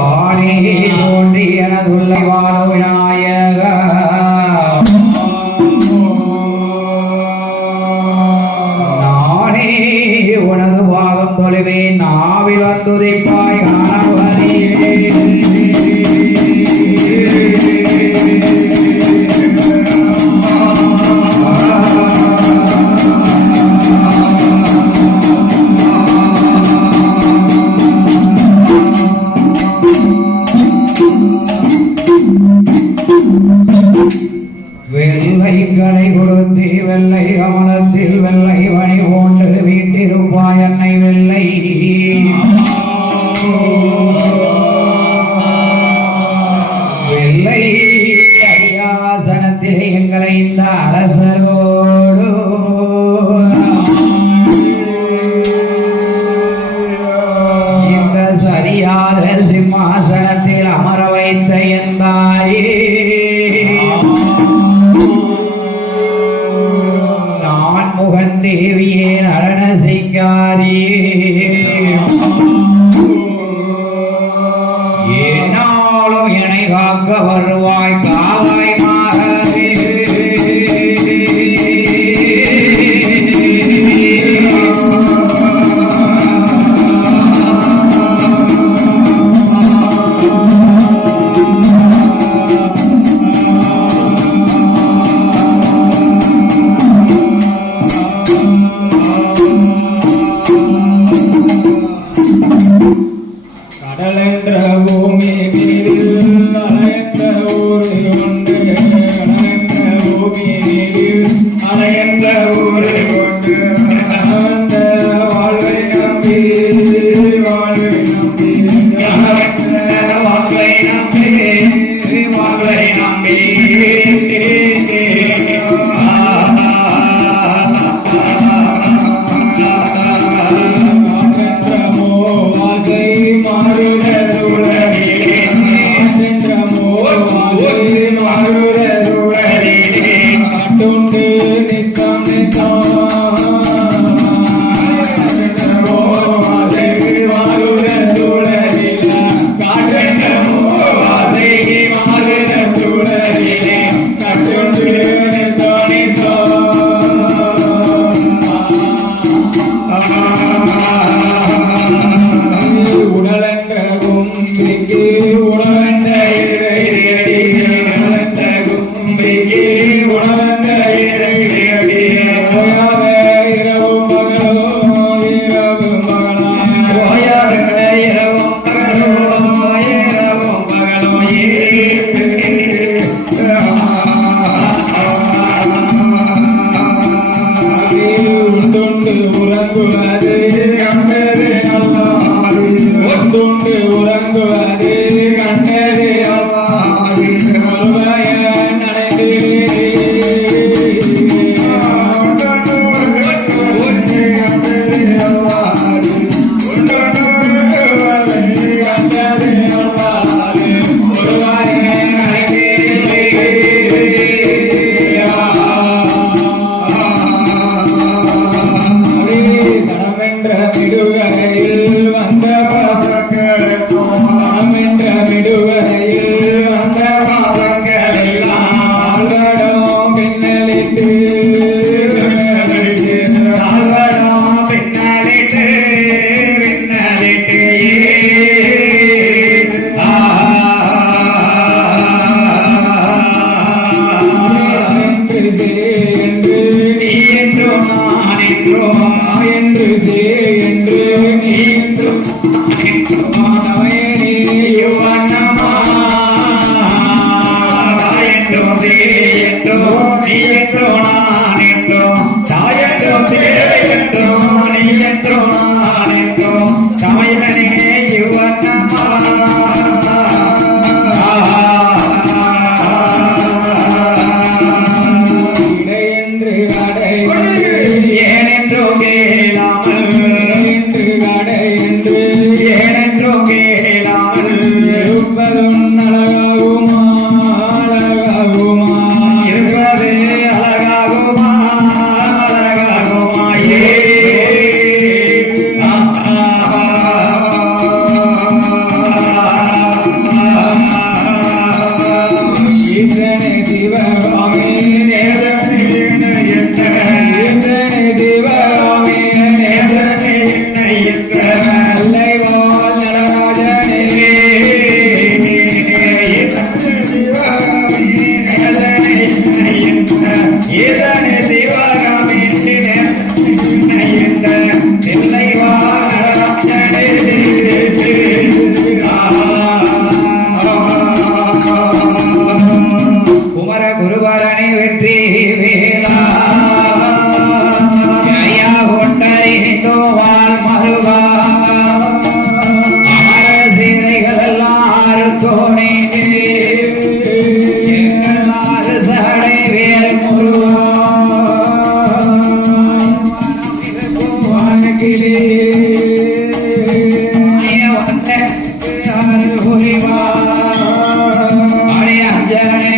தானே தோன்றி எனதுள்ள விநாயக நானே உனது பாகம் தொலைவேன் நாவில் வந்துதைப்பாய் வெள்ளைகளை கொடுத்து வெள்ளை கமலத்தில் வெள்ளை மணி போன்று வீட்டிருப்பாய் என்னை வெள்ளை வெள்ளை அரியாசனத்தில் எங்களை இந்த அரசரோடு இந்த சரியாத சிம்மாசனத்தில் அமர வைத்த என் தாயே தேவியே நரண செய்யாரியே ஏனாலும் என்னை காக்க வருவாய் காவாய் மாறவே அழகாகுமா அருள் புரிவார் அடே அஞ்சனே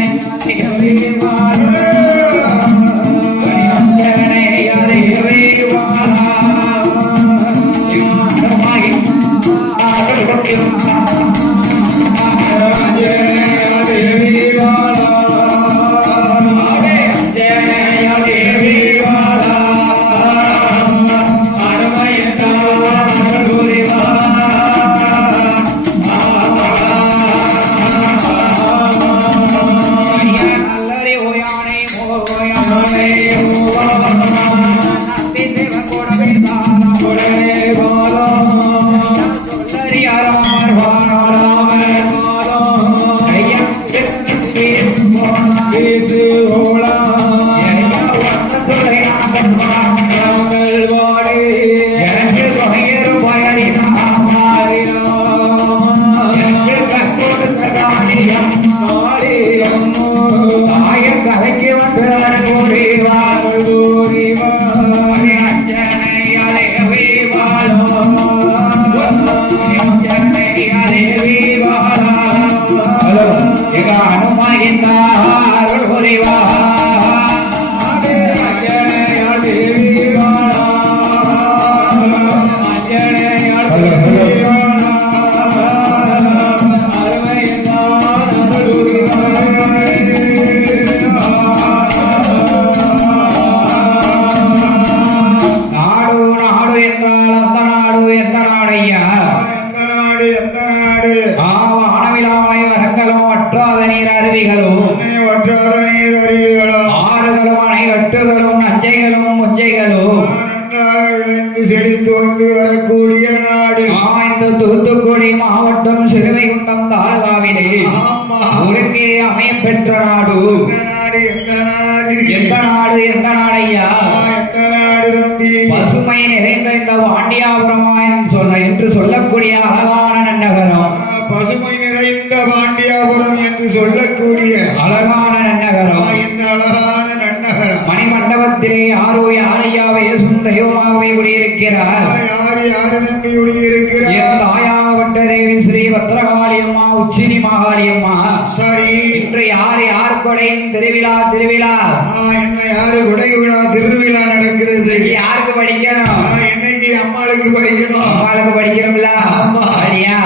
தூத்துக்குடி மாவட்டம் சிறுவைகுண்டம் தாலுகாவிலே ஒருங்கே அமையப்பெற்ற நாடு எந்த நாடு எந்த நாடையா பசுமை நிறைந்த இந்த பாண்டியாபுரம் என்று சொல்லக்கூடிய அழகான நன்னகரம் பசுமை நிறைந்த பாண்டியாபுரம் என்று சொல்லக்கூடிய அழகான நன்னகரம் இந்த அழகான நன்னகரம் மணிமண்டபத்திலே யாரோ யாரையாவே தெய்வமாகவே குடியிருக்கிறார் யாரு நம்பி குடியிருக்கிறார் என் தாயாகப்பட்ட தேவி ஸ்ரீ பத்ரகாளியம்மா உச்சினி மகாளியம்மா சரி இன்று யார் கொடையும் திருவிழா என்ன யாரு கொடை விழா திருவிழா நடக்கிறது யாருக்கு படிக்கணும் என்னைக்கு அம்மாளுக்கு படிக்கணும் அம்மாளுக்கு படிக்கணும்ல சரியா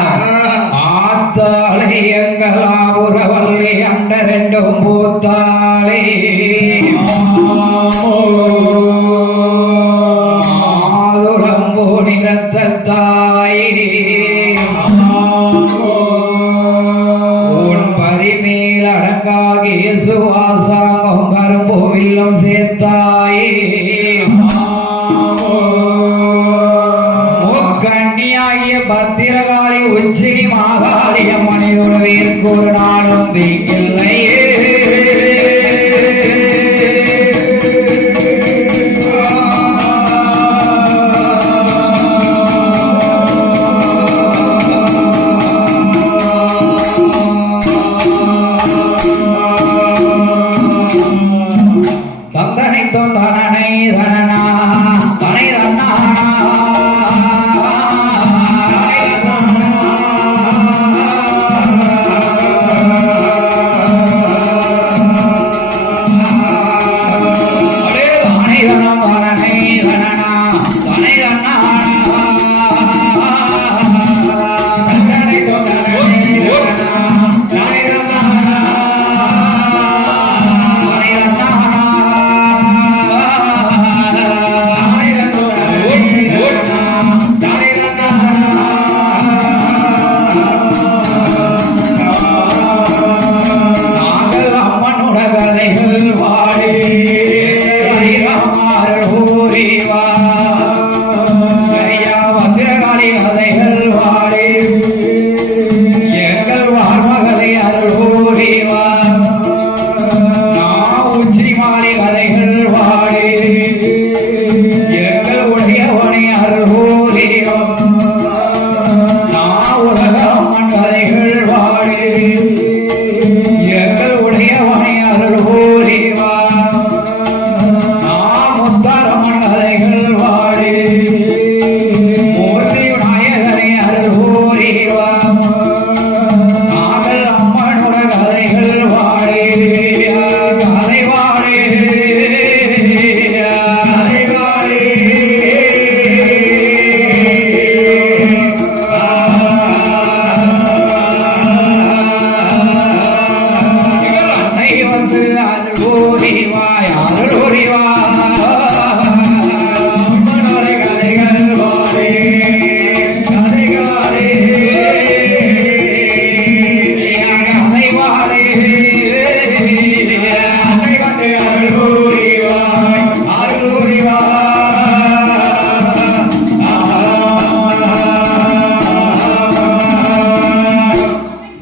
ஆத்தாளே எங்களா உறவல்லே அண்ட ரெண்டும் பூத்தாளே நிறத்தாயே உன் பரிமேல் அடங்காகிய சுவாசாங்கம் கரும்புவில்லும் சேர்த்தாயே முக்கண்ணியாகிய பத்திரகாளி உச்சினி மாகாளிய மனிதனுக்கு ஒரு நாளும் தீங்கில்லையே Shiva.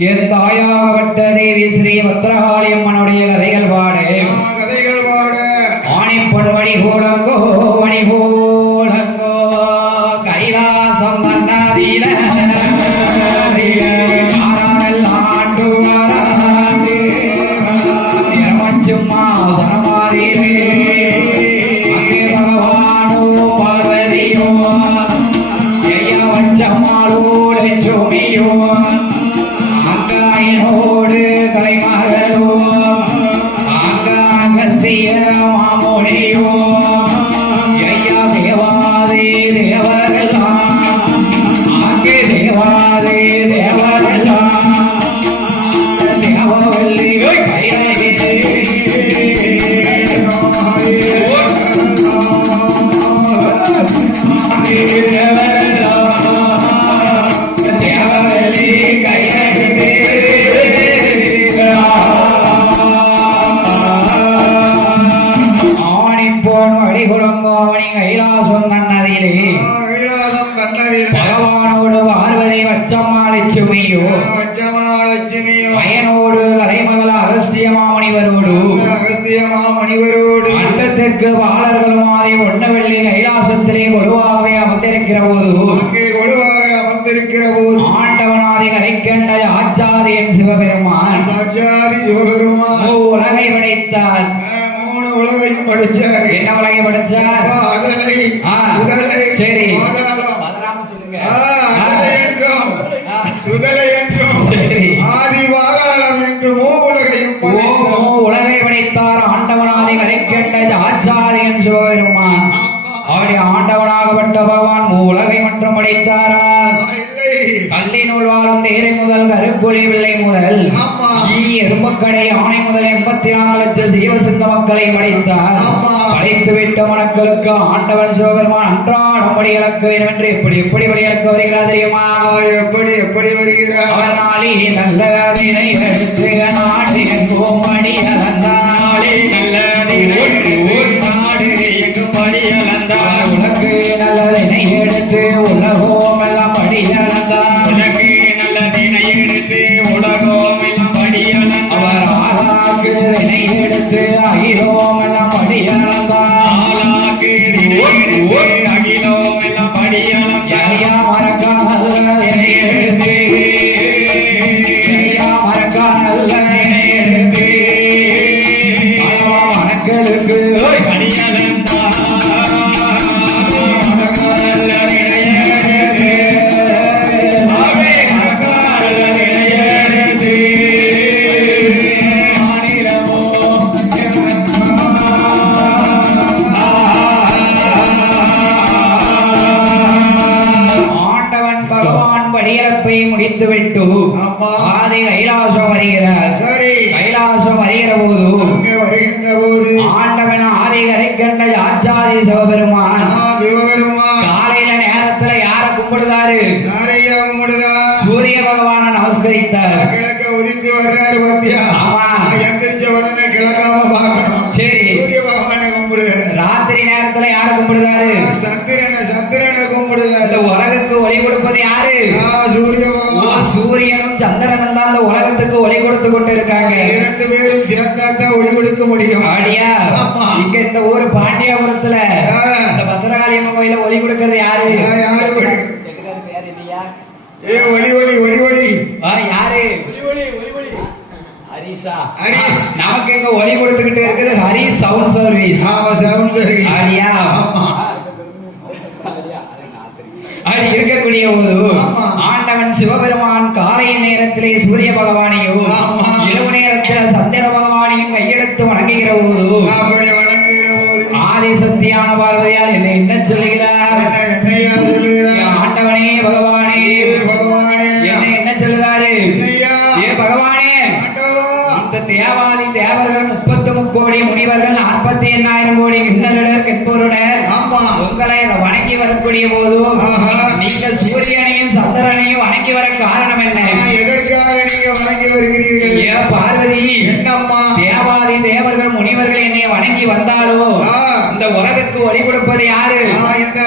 என் தாயாகப்பட்ட தேவி ஸ்ரீ பத்ரகாளி அம்மனுடைய கதைகள் பாடு கதைகள் பாட ஆணிப்பொன் வழிகோலங்கோ வழிகோலங்கோ கைலாசம் நன்னாதீர ஆண்டு வாராண்டு இரமச்சும்மா சனமாதீரே அங்கே பகவானோ பார்வதியோ ஐயா வச்சம்மாளோ லட்சுமியோ அங்காயினோடு கலைமகளோ அங்காங்கசிய மாமொழியோ ஐயா தேவாதி தேவரெல்லாம் அங்கே தேவாதி தேவரெல்லாம் தேவவல்லி கையிலே தேவவல்லி ஆணிப்போன் வழிகுலங்கோவனி கைலாசம் நன்னதிலே கைலாசம் கண்ணதில் பகவானோடு பார்வதி வச்சம்மாலட்சுமியோ லட்சுமியோ பயனோடு கலைமகள் அகஸ்திய மாமணிவரோடு அகஸ்திய மாமணிவரோடு அண்டத்திற்கு பாலர்களுமாதி ஒன்னவெள்ளி கைலாசத்திலே கொலுவாகவே அமர்ந்திருக்கிற போது அங்கே ஒழுவாக அமர்ந்திருக்கிற போது ஆண்டவனாதி கரைக்கண்ட ஆச்சாரியன் சிவபெருமான் சாட்சாதி சிவபெருமான் உலகை படைத்தார் மூணு உலகையும் படிச்சாரு என்ன உலகை படைச்சார் அதனை ஆ, முதலை சரி. பாதாளம், பதறாம சொல்லுங்க அதலை என்றும் ஆ, சுதலை என்றும் சரி. ஆதி பாதாளம் என்று மூவுலகையும் படைத்தார். உலகை படைத்தார் ஆண்டவனாதி கரைக்கண்ட ஆச்சாரியன் சிவபெருமான் அவருடைய ஆண்டவனாகப்பட்ட பகவான் உலகை மட்டும் படைத்தாரா இல்லை கல்லினுள் வாழும் தேரை முதல் கருப்புலி பிள்ளை முதல் ஆமா. எறும்பக்கடை ஆணை முதல் 84 லட்சம் ஜீவசிந்த மக்களை படைத்தார் ஆமா. படைத்துவிட்ட மக்களுக்கு ஆண்டவன் சிவபெருமான் அன்றாடம் படி இழக்க வேண்டும் என்று எப்படி எப்படி படி இழக்க வருகிறார் தெரியுமா எப்படி எப்படி வருகிறார் அவனாலே நல்ல தினை எடுத்து நாட்டின் கோமடி அலந்தாலே நல்ல தினை நாடு எங்கு படி அலந்தார் உனக்கு நல்லதினை எடுத்து உலகோம் எல்லாம் படி அலந்தார் உனக்கு நல்லதினை எடுத்து உலகோம் எல்லாம் படி அலந்தார் அவர் ஆளாக்கு தினை எடுத்து அகிலோம் எல்லாம் படி அலந்தார் ஆளாக்கு அகிலோம் எல்லாம் படி அலந்தார் ஐயா மறக்காமல் தினை எடுத்து ஐயா மறக்காமல் தினை எடுத்து மக்களுக்கு படி அலந்தார் ஆண்டவன் பகவான் படியளப்பை முடித்துவிட்டு ஆமா. ஆதி கைலாசம் வருகிறார் சரி கைலாசம் வருகிற போது அங்கே வருகின்ற போது ஆண்டவன் ஆதி கரைக்கண்ட ஆச்சாரி சிவபெருமான் சிவபெருமான் காலையில நேரத்துல யார கும்பிடுதாரு யாரையா கும்பிடுதா சூரிய பகவான நமஸ்கரித்தார் கிழக்க உதித்து வர்றாரு பாத்தியா ஆமா. எந்திரிச்ச உடனே கிழக்காம பார்க்கணும் சரி. சூரிய பகவானை கும்பிடு ராத்திரி நேரத்துல யார கும்பிடுதாரு சந்திரனை கும்பிடுதா இந்த உலகுக்கு ஒளி கொடுப்பது யாரு சூரிய ஓ, பகவான் சூரியனும் சந்திரனும் தான் இந்த உலகத்துக்கு ஒளி கொடுத்து கொண்டு இருக்காங்க இரண்டு பேரும் சேர்ந்தாத்தான் ஒளி கொடுக்க முடியும் அப்படியா ஆமா. இங்க இந்த ஊர் பாண்டியாபுரத்துல ஆ. இந்த பத்திரகாளி அம்மன் கோயில ஒளி கொடுக்கறது யாரு யாரு ஒளி? செட்டுக்காரு பேர் இல்லையா ஏ ஒளி ஒளி ஒளி ஒளி யாரு ஹரிசா ஹரிஸ். நமக்கு இங்க ஒலி கொடுத்துக்கிட்டு இருக்குது ஹரிஸ் சவுண்ட் சர்வீஸ் ஆமா சவுந்தரி ஆடியா ஆமா. அது இருக்கக்கூடிய போது ஆமா. ஆண்டவன் சிவபெருமான் காலை நேரத்திலே சூரிய பகவானையும் ஆமா. இரவு நேரத்தில் சந்திர பகவானையும் கையெடுத்து வணங்குகிற போது அப்படி வணங்குகிற போது ஆதி சக்தியான பார்வதியால் என்ன சொல்லுகிறார் என்னையா சொல்லுகிறார் ஆண்டவனே பகவானே பகவானே என்ன சொல்லுகிறாரு என்னையா ஏ பகவானே ஆண்டவா இந்த தேவாதி தேவர்கள் 33 கோடி முனிவர்கள் 48,000 கோடி கிண்ணறர் என்பவருடன் ஆமா. உங்களை வணங்கி வரக்கூடிய போது ஆஹா. நீங்க சூரியனையும் சந்திரனையும் வணங்கி வர காரணம் என்ன எதற்காக நீங்க வணங்கி வருகிறீர்கள் ஏ பார்வதி என்னம்மா தேவாதி தேவர்கள் முனிவர்கள் என்னை வணங்கி வந்தாலோ ஆ. இந்த உலகுக்கு ஒளி கொடுப்பது யாரு இந்த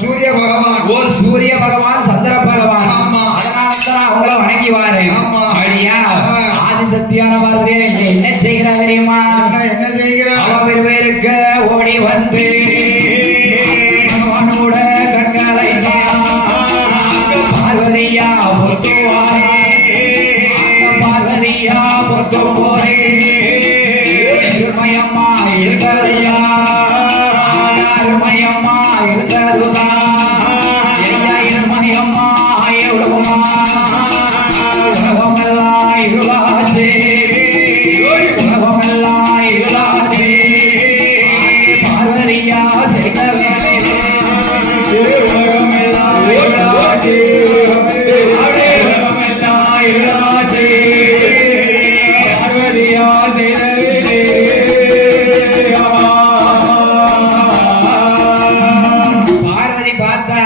சூரிய பகவான் ஓ சூரிய பகவான் சந்திர பகவான் ஆமா. அதனால தான் உங்களை வணங்கி வாரு. ஆமா. அப்படியா? ஆ. ஆதிசக்தியான பார்வதியை இங்க என்ன செய்கிறா தெரியுமா? என்ன செய்கிறார்? அவ பெருவேருக்கு ஓடி வந்து பகவானோட கண்களை பார்வதியா பொத்துவாரே, பார்வதியா பொத்து போரே, இருமயம்மா இருக்கிறையா, இருமயம்மா இருக்கிறதுதா, இருமயம்மா எவ்வளவுமா உலகமெல்லாம் இருளாச்சே, உலகமெல்லாம் இருளாச்சே, பார்வதியா செய்த வேலை உலகமெல்லாம் இருளாச்சே, உலகமெல்லாம் இருளாச்சே, பார்வதியா செய்த வேலை. பார்வதி பார்த்தா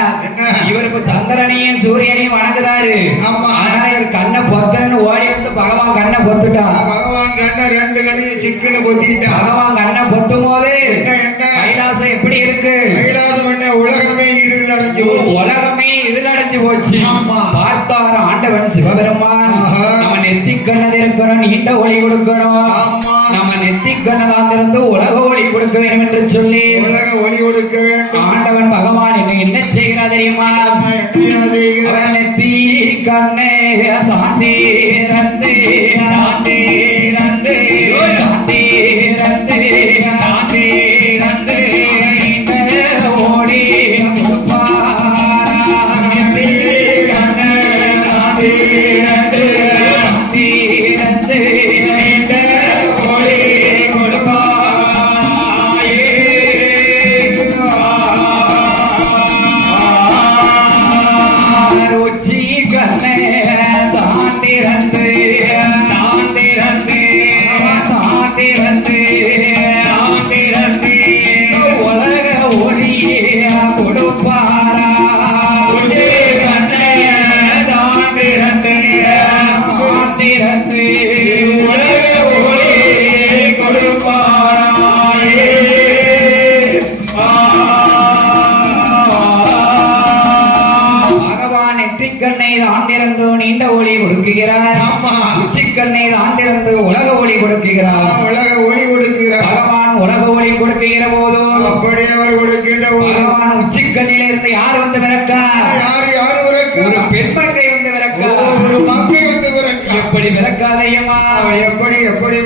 இவருக்கு சந்திரனையும் சூரியனையும் வணங்குதாரு. ஆமா. அதனால இவர் கண்ணை பொத்தன்னு ஓடி வந்து பகவான் கண்ணை பொத்துட்டான். பகவான் கண்ண ரெண்டு கண்ணையும் சிக்கன பொத்திட்டான். பகவான் கண்ணை பொத்தும் போது என்ன கைலாசம் எப்படி இருக்கு? கைலாசம் என்ன உலகமே இருளடைஞ்சு உலகமே இருளடைஞ்சு போச்சு. ஆமா. பார்த்தார் ஆண்டவன் சிவபெருமான். ஆஹா. நம்ம நெத்தி கண்ணது இருக்கணும், நீண்ட ஒளி கொடுக்கணும். ஆமா. நம்ம நெத்தி கண்ணதாந்திருந்து உலக ஒளி கொடுக்க வேண்டும் என்று சொல்லி உலக ஒளி கொடுக்க வேண்டும். ஆண்டவன் பகவான் என்ன செய்கிறா தெரியுமா? என்னையா செய்கிறார்? அவன் நெத்தி கண்ணே தாண்டி ரந்தே தாண்டி ரந்தே தாண்டி ரந்தே தாண்டி ரந்தே ஓடி பகவான் நெற்றிக்கண்ணை ஆண்டிறந்து நீண்ட ஒளி கொடுக்குகிறார். ஆமா. உச்சிக்கண்ணை ஆண்டிறந்து உலக ஒளி கொடுக்குகிறார். உலக ஒளி கொடுக்கிறார். பகவான் உலக ஒளி கொடுக்குகிற போதும் அப்படி அவர் கொடுக்கின்ற ஒரு பகவான் உச்சிக்கண்ணில இருந்து யார் வந்து பிறக்கா? யாரு யாரு ஒரு பிறக்க பெண்மங்கை வந்து பிறக்கா. ஒரு மங்கை வந்து பிறக்க எப்படி பிறக்காதையம்மா? அவள் எப்படி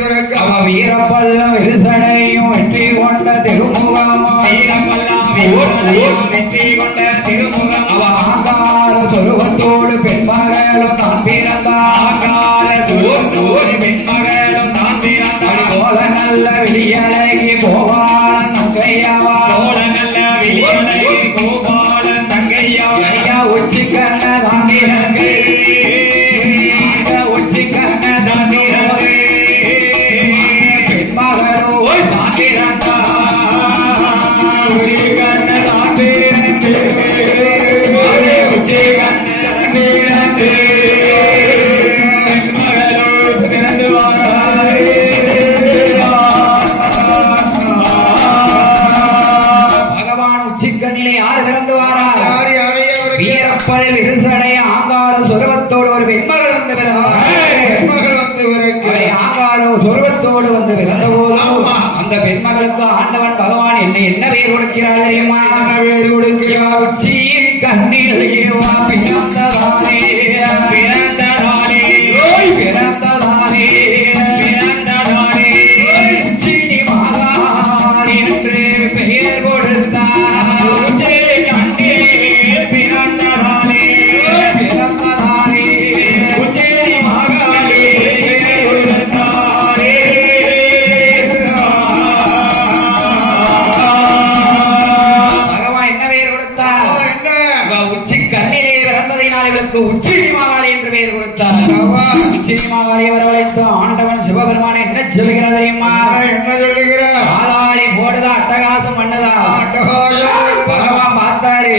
பிறக்க அவ வீரப்பல்லும் விரிசடையும் வெற்றி கொண்ட திருமுகமா, வீரப்பல்லாம் வெற்றி கொண்ட திருமுகம். அவ ஆங்கார சொருவத்தோடு பெண்மகளும் தான் பிறந்தார். ஆங்கார சொருவத்தோடு பெண்மகளும் தான் பிறந்தார். போல நல்ல விழியழகி கோபாலன் தங்கையாவா, போல நல்ல விழியழகி கோபாலன் தங்கையாவா. ஐயா உச்சி கண்ண தான் பிறகு, உச்சி கண்ண தான் பிறகு, பெண்மகளோ தான் பிறந்தார். உச்சி கண்ண தான் பிறகு, உச்சி கண்ண தான் பிறகு, பெண்மகளோ பிறந்து வாராரே. பகவான் உச்சிக்கண்ணிலே யார் பிறந்து வாரார்? யாரு யாரையே அவருக்கு வீரப்பல் விரிசடை ஆங்கார சொருவத்தோடு ஒரு பெண்மகள் வந்து பிறந்தார். பெண்மகள் வந்து பிறக்க அவரை ஆங்காரோ சொருவத்தோடு வந்து பிறந்த போது ஆமா. அந்த பெண்மகளுக்கு ஆண்டவன் பகவான் என்ன பெயர் கொடுக்கிறார் தெரியுமா? வேறு கொடுக்கிறார். உச்சி கண்ணில் பிறந்ததானே பிறந்ததானே பிறந்ததானே பிறந்ததானே உச்சினி மகான் என்று பெயர் கொடுத்தார். உச்சி கண்ணில் பிறந்ததானே பிறந்ததானே உச்சினி மகானே கொடுத்தாரே. பகவான் என்ன பெயர் கொடுத்தார்? என்ன இவ உச்சி கண்ணிலே பிறந்ததினால் இவளுக்கு உச்சி மாகாளி என்று பெயர் கொடுத்தார். உச்சி மாகாளி வரவழைத்து ஆண்டவன் சிவபெருமான் என்ன சொல்கிறார் தெரியுமா? என்ன சொல்லுகிறார்? ஆதாளி போடுதா அட்டகாசம் பண்ணதா? பகவான் பார்த்தாரு.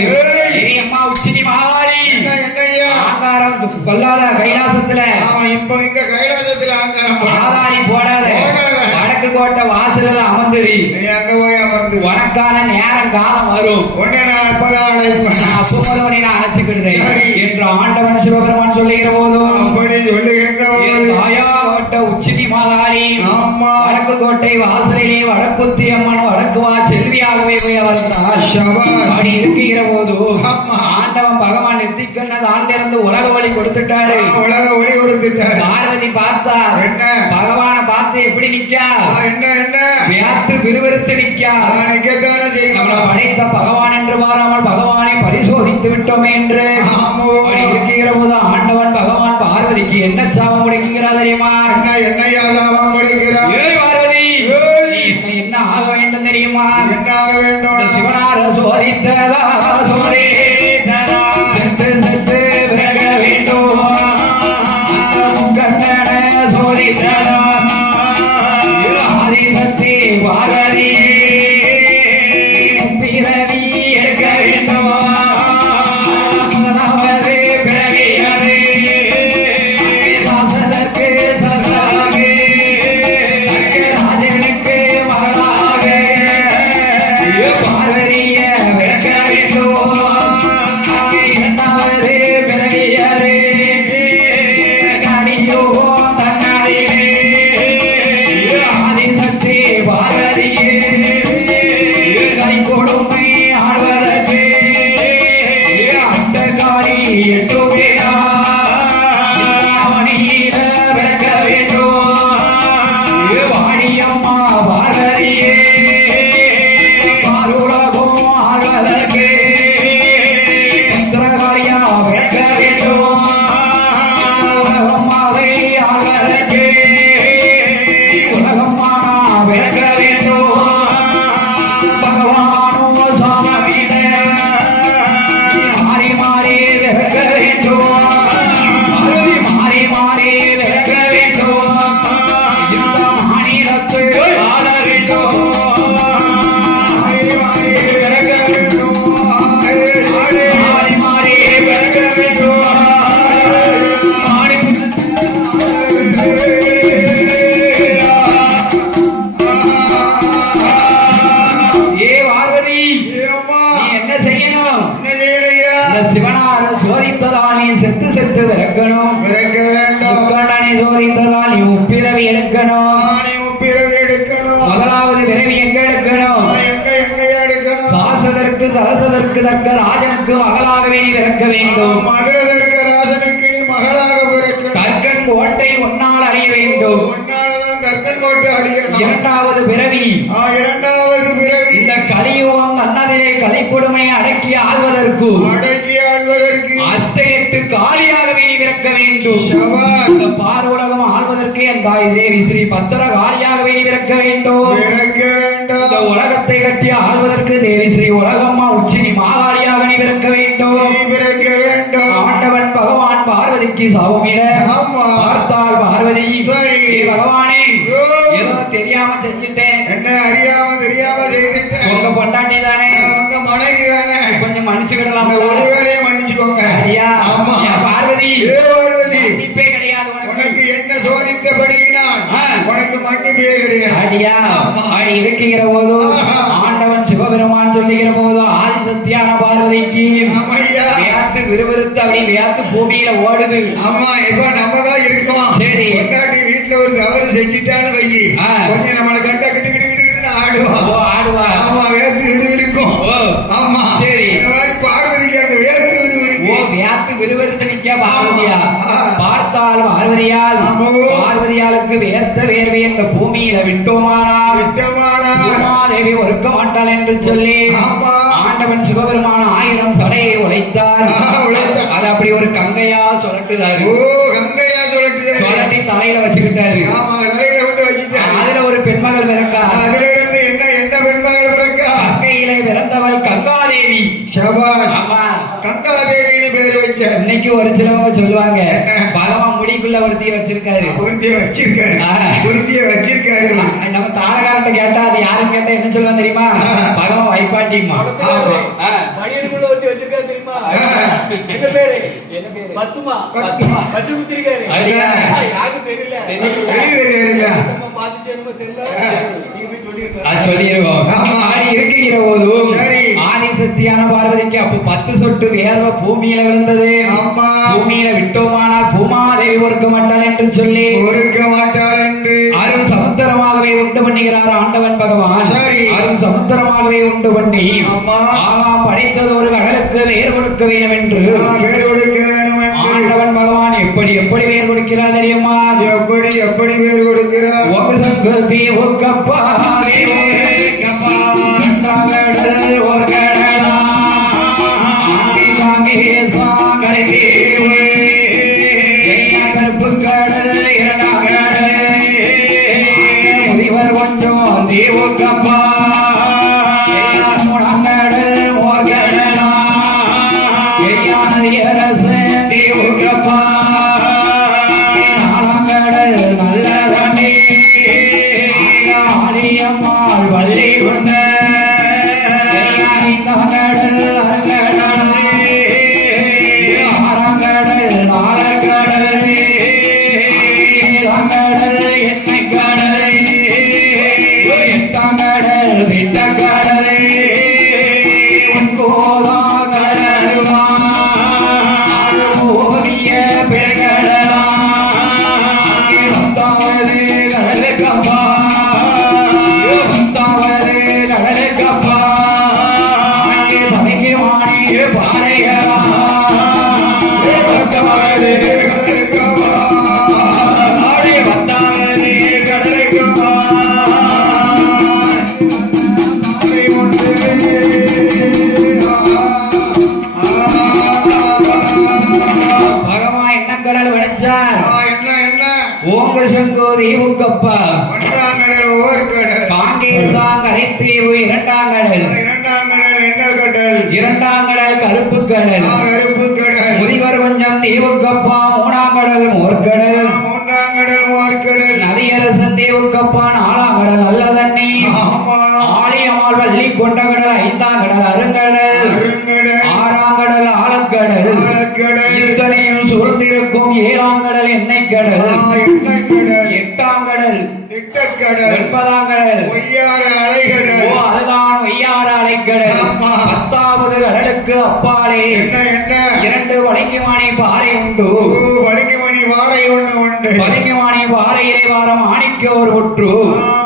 சரி அம்மா உச்சி மாகாளி என்னையா ஆங்காரம் கொல்லாத கைலாசத்துல அவன் இப்ப இங்க கைலாசத்துல ஆங்காரம் ஆதாளி போடாத போடாத. வடக்கு கோட்டை வாசலில் அமர்ந்துரி. நீ அங்க போய் அமர்ந்து உனக்கான நேரம் காலம் வரும். உடனே நான் அப்பதான் அழைப்பேன். நான் அப்போ முதல்வனை நான் அழைச்சுக்கிடுதேன் சரி. என்று ஆண்டவன் சிவபெருமான் சொல்லுகிற போதும் அப்படி சொல்லுகின்ற என் தாயாகப்பட்ட உச்சினி மாதாரி ஆமா வடக்கு கோட்டை வாசலிலே வடக்குத்தி அம்மன் வடக்கு வா செல்வியாகவே போய் அவர்ந்தாள். சபாஷ். அப்படி இருக்கிற போது ஆமா. ஆண்டவன் பகவான் நெத்திக்கண்ண தாண்டிருந்து உலக வழி கொடுத்துட்டாரு. உலக ஒளி கொடுத்துட்டாரு. பார்வதி பார்த்தா என்ன? பகவான பார்த்து எப்படி நிக்கா? என்ன என்ன வியாத்து விறுவிறுத்து நிக்கா. நிக்கத்தானே செய்யணும். நம்மளை படைத்த பகவான் என்று பாராமல் பகவானை பரிசோதித்து விட்டோமே என்று ஆமோ. அப்படி இருக்கிற போது ஆண்டவன் பகவான் பார்வதிக்கு என்ன சாபம் முடிக்கிறார் தெரியுமா? என்ன என்னையா லாபம் கொடுக்கிறார்? ஏய் பார்வதி, ஏய். நீ என்ன ஆக வேண்டும் தெரியுமா? என்ன ஆக வேண்டும்? இந்த சிவனார சோதித்ததா சோதித்ததா செத்து செத்து விலக வேண்டும். கண்ணன சோதித்ததா ஆதிசக்தி பார்வதியே பிறவி எடுக்க வேண்டும். முதலாவது பிறவியது சாசனக்கு சசாக ராஜனுக்கு மகளாக பார்வதிய விளக்க வேண்டும். இரண்டாவது பிறவியது கடியோ தன்னாடியே ஆதிசக்தி பார்வதியே கை கொடுமை ஆழ்வதற்கு அட்டகாரி எட்டு பேரா மணியில விளக்க வேண்டும். வாணியம்மா பார்வதியே பாருலகும் ஆழ்வதற்கு சந்திரகாரியா விளக்க வேண்டும். உலகம்மாவை ஆழ்வதற்கு உலகம்மா விளக்க வேண்டும். பகவானோ சாமவிட மாறி மாறி விளக்க வேண்டும். பார்வதி மாறி மாறி விளக்க வேண்டும். இந்த மாநிலத்தை ஆள வேண்டும். மாறி மாறி விளக்க வேண்டும். மாறி மாறி விளக்க வேண்டும். ஏ பார்வதி, ஏம்மா, நீ என்ன செய்யணும்? என்ன செய்யலையா? இந்த சிவனார சோதித்ததால் நீ செத்து செத்து விறக்கணும். பிறக்க வேண்டும். முக்கண்ணனை சோதித்ததால் நீ உப்பிரவி எடுக்கணும். நானே உப்பிரவி எடுக்கணும். முதலாவது பிறவி எங்க எடுக்கணும்? நான் எங்கேயா எடுக்கணும்? சாசதற்கு சரசதற்கு தக்க ராஜனுக்கு மகளாகவே நீ பிறக்க வேண்டும். மகளதற்கு ராசனுக்கு நீ மகளாக பிறக்கணும். கற்கன் கோட்டை ஒன்னால் அறிய வேண்டும். ஒன்னாலதான் கற்கன் கோட்டை அழியணும். இரண்டாவது பிறவி இரண்டாவது பிறவி இந்த கலியுகம் தன்னதிலே கலிக்கொடுமை அடக்கி ஆள்வதற்கு அடக்கி ஆள்வதற்கு அஷ்ட எட்டு காலியாகவே நீ பிறக்க வேண்டும். சபாஷ். இந்த பாருலகம் ஆள்வதற்கு என் தாய் தேவி ஸ்ரீ பத்திர காலியாகவே நீ பிறக்க வேண்டும். பிறக்க வேண்டும். இந்த உலகத்தை கட்டி ஆள்வதற்கு தேவி ஸ்ரீ உலகம்மா உச்சினி மாகாளியாக நீ பிறக்க வேண்டும். நீ பிறக்க வேண்டும். ஆண்டவன் பகவான் பார்வதிக்கு சாபமிட ஆமா. பார்த்தால் பார்வதி சரி. ஏ பகவானே, ஓ. ஏதோ தெரியாம செஞ்சுட்டேன். என்ன அறியாம தெரியாம செய்துட்டேன். உங்க பொண்டாட்டி தானே, உங்க மனைவி தானே. கொஞ்சம் மன்னிச்சுக்கிடலாம். ஒரு வேலையை மன்னிச்சுக்கோங்க. ஐயா, ஆமா. ஏன் பார்வதி, ஏ பார்வதி, மன்னிப்பே கிடையாது உனக்கு. உனக்கு என்ன சோதித்தபடியினால் உனக்கு மன்னிப்பே கிடையாது. அடியா, ஆமா. அடி இருக்கிற போது ஆஹா. ஆண்டவன் சிவபெருமான் சொல்லுகிற போது ஆதிசத்தியான பார்வதிக்கு ஆமையா. வியாத்து விறுவிறுத்து அப்படி வியாத்து பூமியில ஓடுது. ஆமா, இப்ப நம்ம தான் இருக்கோம். சரி. பொண்டாட்டி வீட்டுல ஒரு தவறு செஞ்சுட்டான்னு வை, ஆ. கொஞ்சம் நம்மளை கட்ட கிட்டு கிட்டு கிட்டு ஆடுவா. ஓ, ஆடுவா. ஆமா, வேர்த்து இருக்கும். ஓ, ஆமா. சரி. இந்த மாதிரி பார்வதிக்கு அந்த வேர்த்து ஓ, வியாத்து விறுவிறுத்து நிக்க பார்வதியா? ஆ. பார்த்தால் பார்வதியால் ஆமா. பார்வதியாளுக்கு வேர்த்த வேர்வை இந்த பூமியில விட்டோமானால் விட்டமானா. பூமாதேவி ஒருக்க மாட்டாள் என்று சொல்லி ஆமா. ஆண்டவன் சிவபெருமான 1000 சடையை உழைத்தார். உழைத்தார். அது அப்படி ஒரு கங்கையா சொல்லட்டுதாரு. ஓ, கங்கையா சொல்லட்டு சொல்லட்டி தலையில வச்சுக்கிட்டாரு. ஆமா, தலையில விட்டு வச்சுட்டாரு. அதுல ஒரு பெண்மகள் பிறக்கா. அதுல இருந்து என்ன என்ன பெண்மகள் பிறக்கா? கங்கையிலே பிறந்தவள் கங்காதேவி. சபாஷ். ஆமா, கங்காதேவின்னு பேர் வச்ச. இன்னைக்கு ஒரு சிலவங்க சொல்லுவாங்க பகவான் முடிக்குள்ள ஒருத்திய வச்சிருக்காரு. பொருத்திய வச்சிருக்காரு. ஆ. பொருத்திய வச்சிருக்காரு. நம்ம தாளகாரன் கேட்டா அது யாரும் கேட்டா என்ன சொல்லுவான் தெரியுமா? பகவான் வைப்பாட்டிமா. மணியனுக்குள்ள ஒருத்தி வச்சிருக்காரு தெரியுமா? என்ன பேரு? பத்துமா. பத்துமா. வச்சு குத்திருக்காரு. அப்படியா? யாருக்கும் தெரியல. தெரியல. பார்த்துட்டு என்னமோ தெரியல நீங்க போய் சொல்லிருக்க அது சொல்லிடுவோம். ஆமா. அப்படி இருக்கிற போதும் சரி. ஆதிசக்தியான பார்வதிக்கு அப்ப 10 சொட்டு வேர்வை பூமியில விழுந்தது. ஆமா. பூமியில விட்டோமானால் பூமாதேவி பொறுக்க மாட்டாள் என்று சொல்லி பொறுக்க மாட்டாள் என்று அரும் சமுத்திரமாகவே உண்டு பண்ணுகிறார் ஆண்டவன் பகவான். சரி. அரும் சமுத்திரமாகவே உண்டு பண்ணி ஆமா. படைத்தது ஒரு கடலுக்கு வேர் கொடுக்க வேண்டும் என்று வேறு கொடுக்க வேணும் என்று ஆண்டவன் பகவான் எப்படி எப்படி வேர் கொடுக்கிறார் தெரியுமா? எப்படி எப்படி வேறு கொடுக்கிறார் ஒரு சங்கதி ஒரு கப்பா கடல் ஒரு கடலா சாகரை கருப்பு கடல் இரண்டாம் கடல் முதிவர் கொஞ்சம் தீவு கப்பா மூணாம் கடல் ஓர் கடலா அரசு தீவு கப்பா நாலாம் கடல் நல்ல தண்ணி ஆடியம்மாள் வள்ளி கொண்ட ஓங்க சங்கோதி உக்கப்பா ஒன்றாம் கடல் ஓர் கடல் காங்கேசாங் அரைத்தீவு இரண்டாம் கடல் இரண்டாம் கடல் என்ன கடல் இரண்டாம் கடல் கருப்பு கடல் கருப்பு கடல் முதிவர் கொஞ்சம் தீவுக்கப்பா மூணாம் கடல் மோர்கடல் மூன்றாம் கடல் ஓர் கடல் நதியரசன் தீவுக்கப்பா நாலாம் கடல் நல்ல தண்ணி ஆமா. ஆலியம்மாள் வள்ளி கொண்ட கடல் ஐந்தாம் கடல் அருங்கடல் அருங்கடல் ஆறாம் கடல் ஆழக்கடல் ஆழக்கடல் இத்தனையும் சூழ்ந்திருக்கும் ஏழாம் கடல் எண்ணெய் கடல் எண்ணெய் கடல் எட்டாம் கடல் திட்டக்கடல் 9ஆம் கடல் பொய்யார அலைகடல் அதுதான் ஒய்யார அலைக்கடல் ஆமா. 10வது கடலுக்கு அப்பாலே என்ன என்ன 2 வளைங்குமானி பாறை உண்டு. வலிங்கமணி வாழை ஒண்ணு உண்டு வளைங்குமானி பாறையிலே வாரம் ஆணிக்க ஒரு ஒற்று.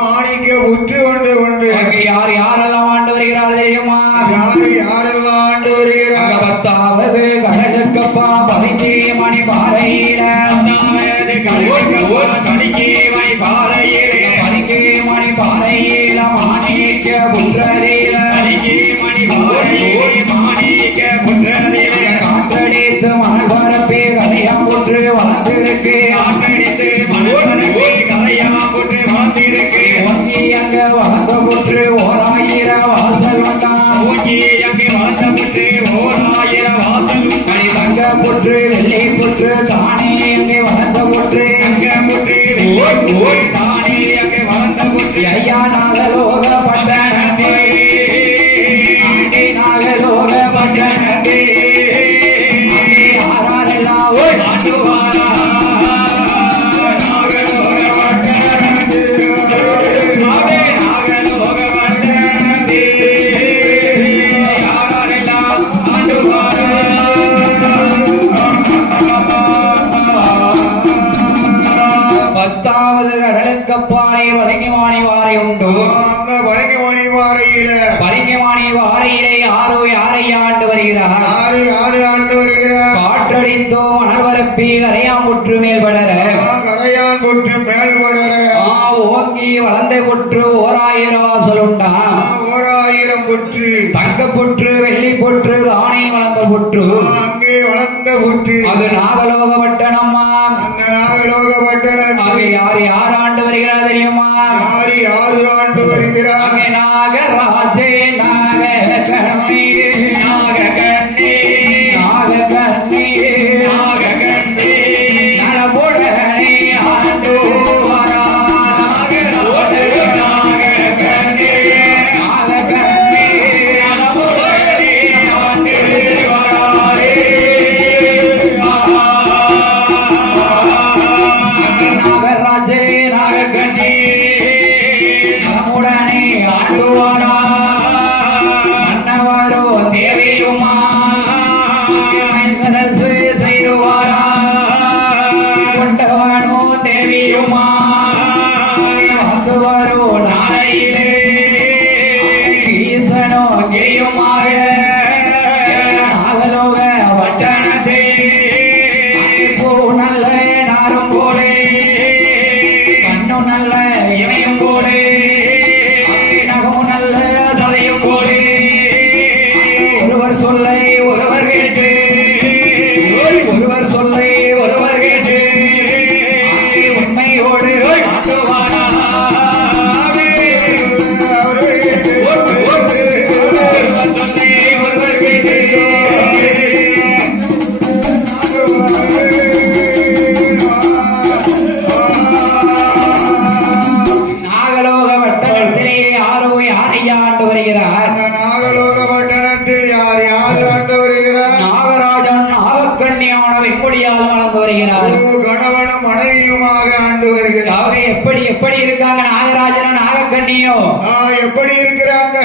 மாணிக்க உற்று ஒன்று உண்டு அங்கே யார் யாரெல்லாம் ஆண்டு வருகிறார் தெரியுமா? யாரு யாரெல்லாம் ஆண்டு அங்க வருகிறார் 10வது கடலுக்கப்பா பதினேமணி பாறையில 10வது கடலுக்கப்பா பதினேமணி பாறையில மாணிக்க புன்றதில காற்றடித்து மணல் பரப்பே கலையா ஒன்று வளர்ந்திருக்கு ஒங்கி அங்க வளர்ந்த புற்று 1000 வாசல் வந்தான் கனி தங்க புற்று வெள்ளை புற்று தானே அங்கே வளர்ந்த புற்று ஐயா நாகலோக பட்டணத்தே நாகலோக பட்டணத்தே யாரெல்லாம் ஓய் ஆண்டுவாரா நாகலோக பட்டணத்தே நாகலோக பட்டணத்தே யாரெல்லாம் ஆண்டுவாரா 10வது கடலுக்கப்பாலே வலிங்கமானி வாரை உண்டு. அந்த வலிங்கமணி வாரையில வலிங்கமானி வாரையிலே யாரோ யாரை ஆண்டு வருகிறார்? யாரு யாரு ஆண்டு வருகிறார் காற்றடித்தோ மணல் பரப்பி கரையாம் புற்று மேல் படர கரையான் கொற்று மேல் படர ஓங்கி வளர்ந்த புற்று 1000 வாசல் உண்டான். 1000 புற்று தங்க புற்று வெள்ளி புற்று தானே வளர்ந்த புற்று அங்கே வளர்ந்த புற்று அது நாகலோக பட்டணம்மா. அந்த நாகலோக பட்டணத்தில் அங்கே யார் யார் ஆண்டு வருகிறார் தெரியுமா? யாரு யாரு ஆண்டு வருகிறார் அங்கே நாகராஜே நாககண்ணே நாககண்ணே நாககண்ணே நாககண்ணே நலபுடனே ஆண்டு வரா நாகராஜே நாககண்ணே நாககண்ணே நலபுடனே ஆண்டு வராரே நாகராஜே நாககண்ணே தேவியுமா வந்து வரும் நாளையிலே ஈசனோ அங்கேயுமாக நாகலோக வட்டணத்தே பூ நல்ல நாரும் போலே கண்ணு நல்ல இமையும் போலே நகமும் நல்ல சதையும் போலே ஒருவர் சொல்லை ஒருவர் கேட்டு ஒருவர் சொல்லை ஒருவர் கேட்டு உண்மையோடு நாகலோக வட்டத்திலே யாரோ யாரையா ஆண்டு வருகிறார். அந்த நாகலோக பட்டணத்தில் யார் யார் ஆண்டு வருகிறார்? நாகராஜன் நாகக்கண்ணியான வெண்கொடியால் வளர்ந்து வருகிறார். ஒரு கணவனும் மனைவியுமாக ஆண்டு வருகிறார். அவங்க எப்படி இருக்காங்க? நாகராஜனும் நாகக்கண்ணியோ எப்படி இருக்கிறாங்க?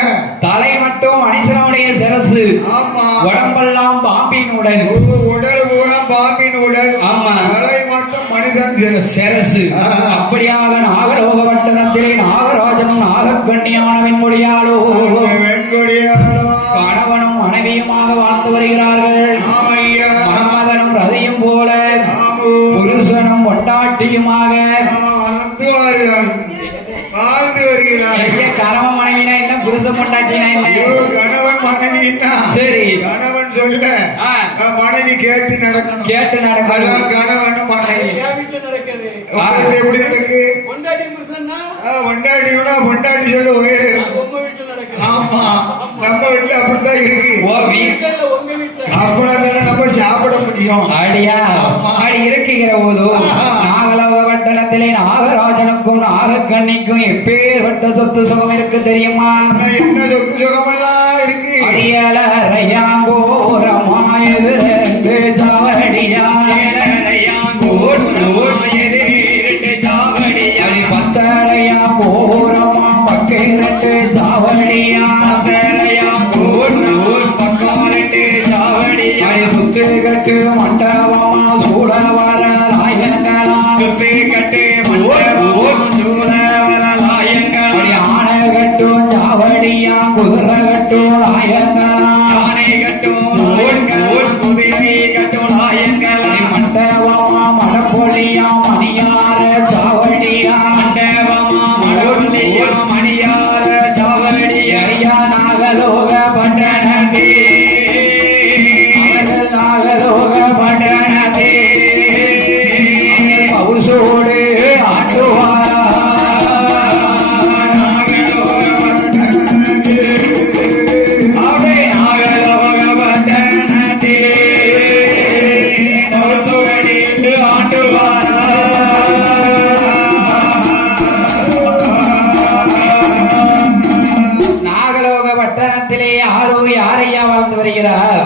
தலை மட்டும் மனுஷனுடைய சிரசு, ஆமா. உடம்பெல்லாம் பாம்பின் உடல். உடல் பூரா பாம்பின் உடல். ஆமா. தலை மட்டும் மனிதன் சிரசு. அப்படியாக நாகலோக பட்டணத்திலே நாகராஜனும் நாகக்கண்ணியான வெண்கொடியாலோ வெண்கொடியாளோ கணவனும் மனைவியுமாக வாழ்ந்து வருகிறார்கள். ஆமையா. மன்மதனும் ரதையும் போல ஆமோ. புருஷனும் பொண்டாட்டியுமாக அனந்துவார்கள் வாழ்ந்து வருகிறார்கள். ஐயா, கணவன் மனைவினா என்ன, புருஷன் பொண்டாட்டினா என்ன? ஐயோ, கணவன் மனைவின்னா சரி. கணவன் சொல்ல ஆ. மனைவி கேட்டு நடக்கணும். கேட்டு நடக்கணும். அதான் கணவன் மனைவி. என் வீட்டுல நடக்குது. உங்களுக்கு எப்படி நடக்கு? பொண்டாட்டி புருஷன்னா பொண்டாட்டியோட பொண்டாட்டி சொல்ல உயரு. அது உங்க வீட்டுல நடக்குது. ஆமா, நம்ம வீட்டுல அப்படித்தான் இருக்கு. ஓ, வீட்டுல இல்ல, உங்க வீட்டுல. அப்படின்னா நம்ம சாப்பிட முடியும். அடியா அடி இருக்குகிற போது நாகலோக பட்டணத்திலே நாகராஜனுக்கும் நாகக்கண்ணிக்கும் எப்பேற்பட்ட சொத்து சுகம் இருக்கு தெரியுமா? என்ன சொத்து சுகமெல்லாம் இருக்கு. அடியலறையாங்கோரமாயது அடி பத்தரையா போரமா பக்கேரட்டு சாவடியா அடி சுத்து கட்டு மண்டபமா சூட வர அடி ஆனை கட்டும் சாவடியா குதிரை கட்டும் மண்டபமா மடப்பொழியா மணியார சாவடியா ஐயா நாகலோக பட்டணத்தே நாகலோக பட்டணத்தே பவுசோடு ஆண்டுவாரா நாகலோக பட்டணத்தே பவுசோடு ஆண்டுவாரா நாகலோக பட்டணத்திலே யாரோ யாரையா வாழ்ந்து வருகிறார்?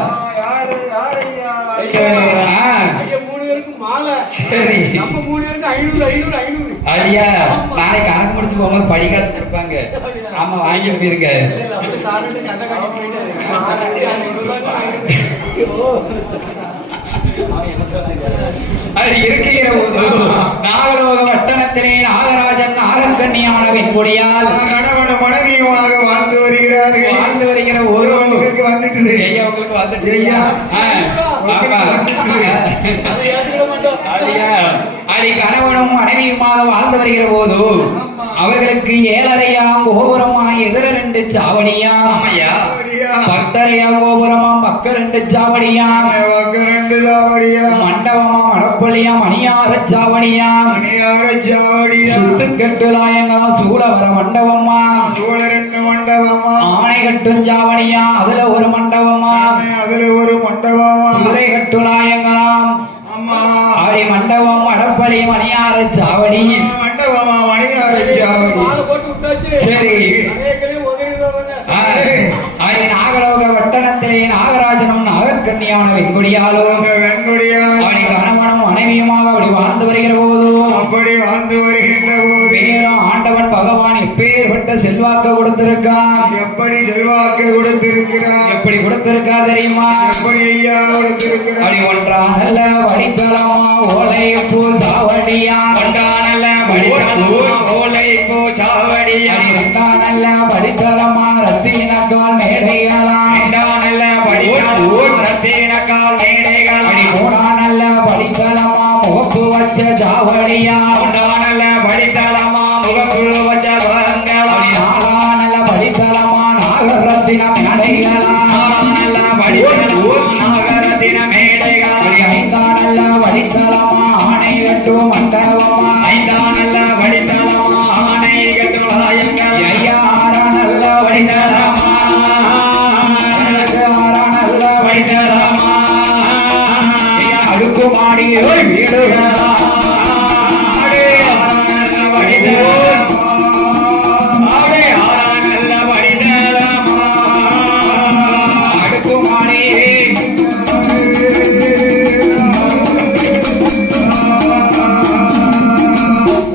ஐயா, ஆ, ஐயா, 3 பேருக்கு மாலை. சரி. நம்ம 3 பேருக்கு 500. ஐயா, நாளைக்கு கணக்கு முடிச்சு போகும்போது படிக்காசு கொடுப்பாங்க. ஆமா, வாங்கி போயிருங்க. இல்ல, இல்ல, அப்படியே சாப்பிட்டு கண்ணை காட்டி போயிட்டாரு. 500 அது இருக்குகிற போது நாகலோக பட்டணத்திலே நாகராஜன் நாகக்கண்ணியான வெண்கொடியால் கணவன் மனைவியுமாக வாழ்ந்து வருகிறார்கள். வாழ்ந்து வருகிற ஒரு உங்களுக்கு வந்துட்டு ஐயா உங்களுக்கு வந்துட்டு ஐயா. அதை ஏற்றுக்கிட மாட்டோம். அடி கணவனும் மனைவியுமாக வாழ்ந்து வருகிற போது அவர்களுக்கு 7.5 கோபுரமா எதிர 2 சாவடியா பக்தரையா கோபுரமா பக்க 2 சாவடியா ரெண்டு சாவடியா மண்டபமா மடப்பள்ளியா மணியார சாவடியா மணியார சாவடியா சுட்டு கட்டுலாயங்களா சூழவர மண்டபமா சூழ 2 மண்டபமா ஆணை கட்டும் சாவடியா அதுல ஒரு மண்டபமா அதுல ஒரு மண்டபமா குதிரை கட்டுலாயங்களாம் அம்மா ஆடி மண்டபம் அடப்பள்ளி மணியார சாவடி மண்டபமா மணியார சாவடி. மாலை போட்டு விட்டாச்சு. சரி. அநேகரே உதவிடுறவங்க. ஆடி நாகலோக பட்டணத்திலே நாகராஜனும் நாகக்கண்ணியான வெண்கொடியாலும் வெண்கொடியா ஆடி கணவனும் மனைவியுமாக அப்படி வாழ்ந்து வருகிற போதும் அப்படி அப்படி வாழ்ந்து வருகின்ற போது மேலும் ஆண்டவன் பகவான் எப்பேற்பட்ட செல்வாக்க கொடுத்திருக்கான். எப்படி செல்வாக்கு கொடுத்திருக்கிறார்? எப்படி கொடுத்திருக்கா தெரியுமா? எப்படி ஐயா கொடுத்திருக்கிறார்? அடி ஒன்றா நல்ல வடித்தளமா ஓலை பூ சாவடியா, ஒன்றா நல்ல ஓலை பூ சாவடியா, ஒன்றா நல்ல வடித்தளமா ரத்தினக்கால் மேடைகளா, ஒன்றா நல்ல ரத்தினக்கால் மேடைகள், அடி மூடா நல்ல வடித்தளமா முகப்பு வச்ச சாவடியா, ஒன்றா நல்ல வடித்தளமா முகப்பு வச்ச வரங்களா, நாளா நல்ல வடித்தளமா நாகரத்தின மேடைகளா, நல்ல வடித்தளமா நாகரத்தின மேடைகள், ஐந்தா நல்ல வடித்தளமா ஆணை கட்டும் மண்டபமா, ஐந்தா நல்ல வடித்தளமா ஆணை கட்டும் ஆயங்கள், ஐயாரா நல்ல வடித்தளமா, ஆறா நல்ல வடித்தளமா, அடுக்குமாடி வீடுகளா,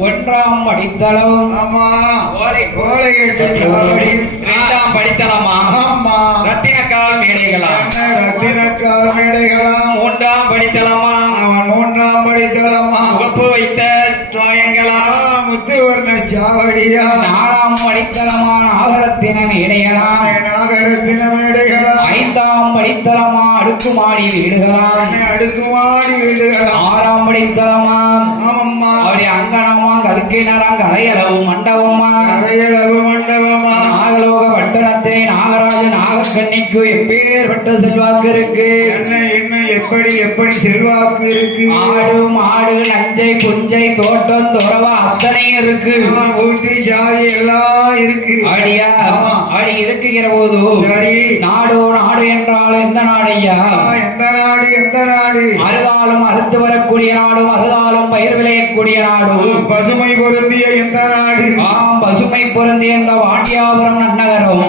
ஒன்றாம் படித்தளம் ஆமா ஓலை கோலை கட்டி இரண்டாம் படித்தளமா ஆமா ரத்தினக்கால் மேடைகளா, ரத்தினக்கால் மேடைகளாம் மூன்றாம் படித்தளமா அவன் மூன்றாம் படித்தளமா முகப்பு வைத்த சாயங்களா, முத்துவர்ண சாவடியா நாலாம் படித்தளமா நாகரத்தின மேடைகளா, நாகரத்தின மேடைகளா ஐந்தாம் படித்தளமா அடுக்குமாடி வீடுகளா, அடுக்குமாடி வீடுகளா ஆறாம் படித்தளமா ஆமம்மா அவரை அங்கனமா கல்கிணரம் கலையளவு மண்டபமா, அறையளவு மண்டபமா நாகலோக பட்டணத்திலே நாகராஜ நாகக்கண்ணிக்கு எப்பேற்பட்ட செல்வாக்கு இருக்கு. என்ன எப்படி எப்படி செல்வாக்கு இருக்கு? ஆடு மாடு நஞ்சை புஞ்சை தோட்டம் துறவா அத்தனை இருக்கு. ஊட்டி ஜாதி எல்லாம் இருக்கு. அடியா அடி இருக்குகிற போது சரி நாடு நாடு என்றால் எந்த நாடையா? எந்த நாடு எந்த நாடு? அறுதாலும் அறுத்து வரக்கூடிய நாடும் அறுதாலும் பயிர் விளையக்கூடிய நாடும் பசுமை பொருந்திய எந்த நாடு? பசுமை பொருந்திய இந்த வாண்டியாபுரம் நன்னகரம்.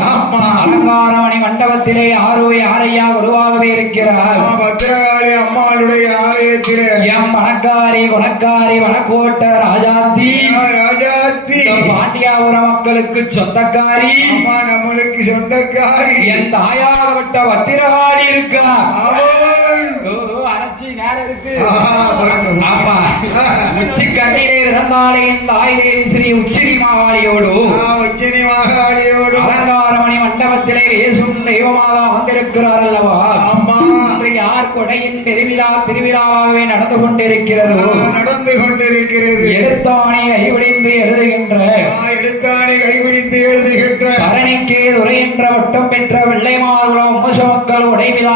அலங்காரமணி மண்டபத்திலே யாரையா குருவாகவே இருக்கிறார். பத்திரகாளி அம்மாளுடைய ஆலயத்திலே எம் வணக்காரி வணக்காரி வடக்கோட்ட ராஜாத்தி ராஜாத்தி பாண்டியாபுர மக்களுக்கு சொந்தக்காரி. அம்மா நம்மளுக்கு சொந்தக்காரி. என் தாயாகப்பட்ட பத்திரகாளி இருக்கா. அணைச்சி நேரம் இருக்கு. ஆமா உச்சி கண்ணிலே இருந்தாலே என் தாய் தேவி ஸ்ரீ உச்சினி மாகாளியோடு உச்சினி மாகாளியோடு அலங்காரமணி மண்டபத்திலே இயேசுவும் தெய்வமாக வந்திருக்கிறார் அல்லவா. அம்மா யார் கொடையின் திருவிழாவாகவே நடந்து கொண்டிருக்கிறது. எழுத்தாணி கைபிடித்து எழுதுகின்ற பரணிக்கே துறைகின்ற வட்டம் பெற்ற வெள்ளைமார்களும் மக்கள் உடைவிழா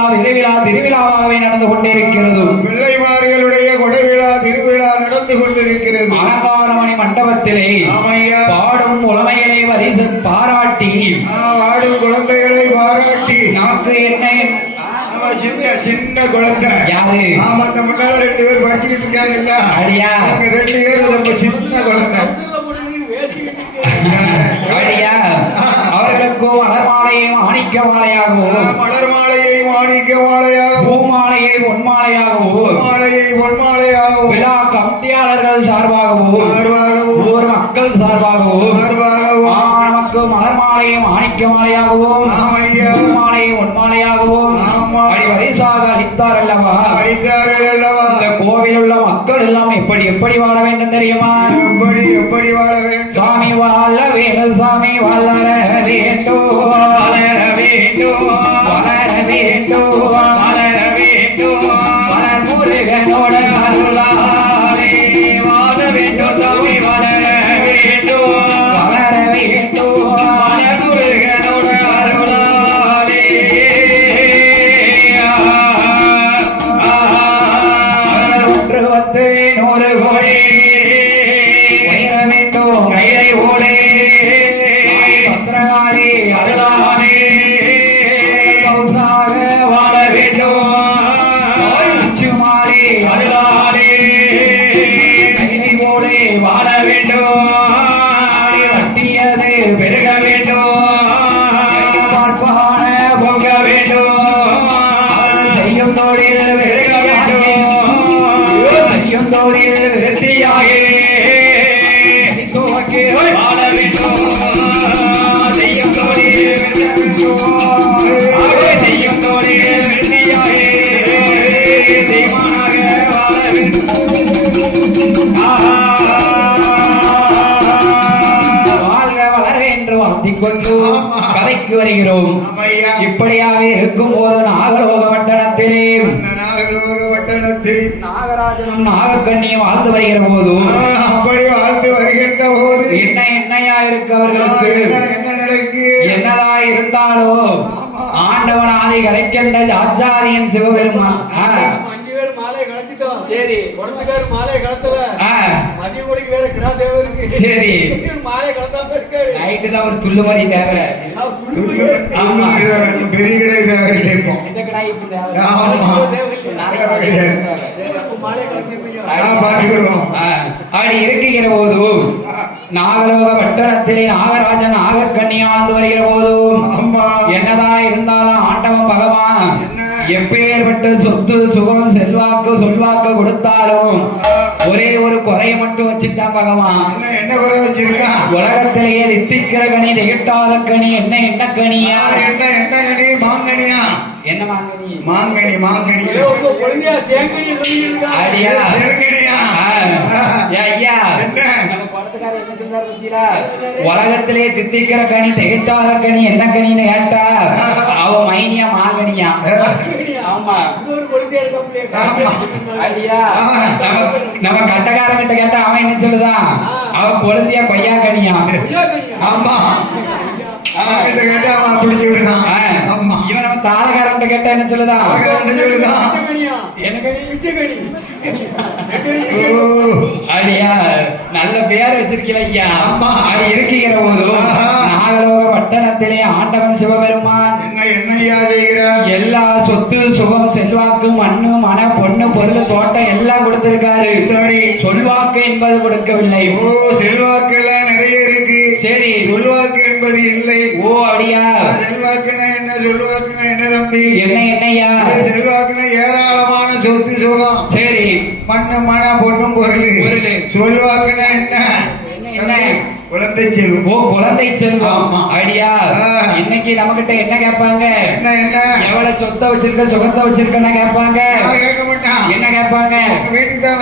திருவிழாவாகவே நடந்து கொண்டிருக்கிறது. வெள்ளைமார்களுடைய கொடைவிழா திருவிழா நடந்து கொண்டிருக்கிறது. அலங்காரமணி மண்டபத்திலே பாடும் உளமைகளை வரிசை பாராட்டி பாடும் குழந்தைகளை பாராட்டி நமக்கு என்ன சின்ன குழந்தை யாரு? ஆமா அந்த முன்னால 2 பேர் படிச்சுக்கிட்டு இருக்காங்க. அடியா 2 பேர் ரொம்ப சின்ன குழந்தை. அடியா அவர்களுக்கும் மலர் மாலையை மாணிக்க மாலையாகவும் மலர் மாலையை மாணிக்க மாலையாகவும் பூமாலையை பொன்மாலையாகவும் மாலையை பொன்மாலையாகவும் விழா கமிட்டியாளர்கள் சார்பாகவும் ஊர் மக்கள் சார்பாகவும் நமக்கு மலர் மாலையை மாணிக்க மாலையாகவும் மாலையை பொன்மாலையாகவும் வரிசாக அளித்தார் அல்லவா. இந்த கோவில் உள்ள மக்கள் எல்லாம் எப்படி எப்படி வாழ வேண்டும் தெரியுமா? எப்படி வாழ வேண்டும்? சாமி வாழ வேண்டும், சாமி வளர வேண்டும், வளர வேண்டும், வளர வேண்டும், வளர வேண்டும், வளர் முருகனோட அருளாலே வாழ வேண்டும், சாமி வளர வேண்டும், வளர வேண்டும், வளர் முருகனோட அருளாலே ஒன்று வந்து 100 கோடி உயர வேண்டும் கையை ஓடே பத்திரகாளி அருளாலே பௌசாக வாழ வேண்டும் உச்சுமாலே அருளாலே கைதி ஓடே வாழ வேண்டும் வட்டியது பெருக வேண்டும் பார்ப்பான போக வேண்டும் செய்யும் தொழில் பெருக வேண்டும் செய்யும் தொழில் வெற்றியாக செய்யும் தோழி செய்யும் தோழி வெற்றியாயே தெய்வனாக வாழ வாழ்க வளர என்று வாழ்த்திக் கொண்டு கதைக்கு வருகிறோம். ஆமையா. இப்படியாக இருக்கும் போது நாகலோக பட்டணத்திலே அந்த நாகலோக பட்டணத்தில் நாகராஜனும் நாகக்கண்ணியும் வாழ்ந்து வருகிற போது அப்படி வாழ்ந்து வருகின்ற போது என்னையா இருக்கு அவர்களுக்கு என்ன நடக்கு? என்னதா இருந்தாலும் ஆண்டவன் ஆதி கலைக்கின்ற ஆச்சாரியன் சிவபெருமான் 5 பேர் மாலையை கலத்திட்டோம். சரி. குடத்துக்காரு மாலையை கலத்தல. மதிய மொழிக்கு வேற கிடா தேவை இருக்கு. சரி. இவர் மாலையை கலத்தாம இருக்காரு. நைட்டு தான் ஒரு துள்ளுமதி தேவை. அவர் துள்ளுமையே. ஆமா. பெரிய கடை தேவையில்லை இப்போ. இந்த கடாய் இப்ப தேவை. ஆமா. சரி, அப்ப மாலையை கலத்திருப்பீங்க. பார்த்துக்கிறோம். அப்படி இருக்கிற போது நாகலோக பட்டணத்திலே நாகராஜன் நாகக்கண்ணியாழ்ந்து வருகிற போதும் ஆமா. என்னதா இருந்தாலும் ஆண்டவன் பகவான் என்ன? எப்பேற்பட்ட சொத்து சுகம் செல்வாக்கு சொல்வாக்கு கொடுத்தாலும் ஒரே ஒரு குறைய மட்டும் வச்சுட்டான் பகவான். என்ன குறை வச்சிருக்கா? உலகத்திலேயே தித்திக்கிற கனி திகட்டாத கனி என்ன கனியா? என்ன கனி? மாங்கனியா? என்ன மாங்கனி? மாங்கனி ஏதோ உங்க குழந்தையா தேங்கனியை சொல்லிட்டு அடியா. தேங்கனியா? ஐயா என்ன? நம்ம குளத்துக்காரர் என்ன சொல்றாரு பத்தியா? உலகத்திலே தித்திக்கிற கனி திகட்டாத கனி என்ன கனின்னு கேட்டா அவ மைனியா மாங்கனியா. ஆமா. இன்னொரு குழந்தையா இருக்காப்லையே. ஐயா நம்ம கட்டக்காரங்கிட்ட கேட்டா அவன் என்ன சொல்லுதான்? அவ குழந்தையா கொய்யா கனியா. ஆமா. இதை கேட்டா அவன் பிடிச்சி விடுதான். ஆமா. இவன் நம்ம தாளக்காரங்கிட்ட கேட்டா என்ன சொல்லுதான்? என்ன சொல்லுதான்? என்ன கனி? பிச்சைக்கனி. ஓ. அடியா நல்ல பேர் வச்சிருக்கீங்க ஐயா. ஆமா. அது இருக்கிற போது நாகலோக பட்டணத்திலே ஆண்டவன் சிவபெருமான் என்னையா செய்கிறார்? எல்லா சொத்து சுகம் செல்வாக்கு மண்ணு மன பொண்ணு பொருள் தோட்டம் எல்லாம் கொடுத்திருக்காரு. சரி. சொல்வாக்கு என்பது கொடுக்கவில்லை. ஓ, செல்வாக்கு எல்லாம் நிறைய இருக்கு. சரி. சொல்வாக்கு என்பது இல்லை. ஓ அப்படியா? செல்வாக்குனா என்ன? சொல்வாக்குனா என்ன தம்பி? என்னையா? செல்வாக்குனா ஏராளமான சொத்து சுகம். சரி. மண்ணு மன பொண்ணும் பொருள். சொல்வாக்குனா என்ன? என்ன? குழந்தை செல்வம். ஓ குழந்தை செல்வம். ஆமா. ஐடியா இன்னைக்கு நம்ம கிட்ட என்ன கேட்பாங்க? என்ன எவ்வளவு சொத்தை வச்சிருக்க சுகத்தை வச்சிருக்கன்னு கேட்பாங்க. கேட்க மாட்டான். என்ன கேட்பாங்க? வீட்டுக்கு தான்